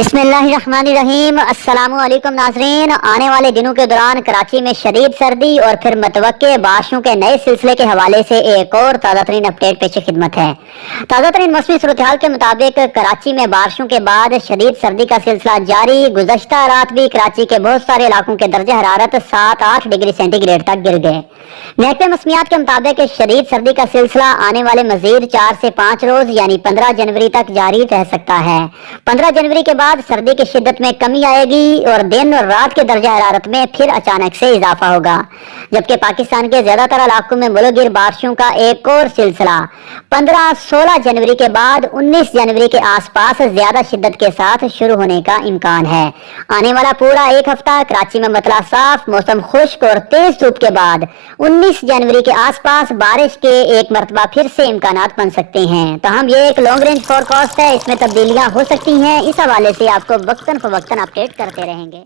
बिस्मिल्लाहिर्रहमानिर्रहीम। अस्सलाम वालेकुम नाज़रीन। आने वाले दिनों के दौरान कराची में शदीद सर्दी और फिर मतवक्के बारिशों के नए सिलसिले के हवाले से एक और ताज़ा तरीन अपडेट पेश खिदमत है। ताज़ा तरीन मौसमी सूरत हाल के मुताबिक कराची में बारिशों के बाद शदीद सर्दी का सिलसिला जारी। गुज़श्ता रात भी कराची के बहुत सारे इलाकों के दर्जा हरारत 7-8 डिग्री सेंटीग्रेड तक गिर गए। महकमे मौसमियात के मुताबिक शदीद सर्दी का सिलसिला आने वाले मजीद 4 से 5 रोज यानी 15 जनवरी तक जारी रह सकता है। 15 जनवरी के बाद सर्दी की शिद्दत में कमी आएगी और दिन और रात के दर्जा हरारत में फिर अचानक से इजाफा होगा, जबकि पाकिस्तान के ज्यादातर इलाकों में मुलगिर बारिशों का एक और सिलसिला 15-16 जनवरी के बाद 19 जनवरी के आसपास ज्यादा शिद्दत के साथ शुरू होने का इम्कान है। आने वाला पूरा एक हफ्ता कराची में मतला साफ, मौसम खुश्क और तेज धूप के बाद 19 जनवरी के आसपास बारिश के एक मरतबा फिर से इम्कानात बन सकते हैं। तो हम ये एक लॉन्ग रेंज फोरकास्ट है, इसमें तब्दीलियां हो सकती हैं। इस हवाले से आपको वक्तन फवक्तन अपडेट करते रहेंगे।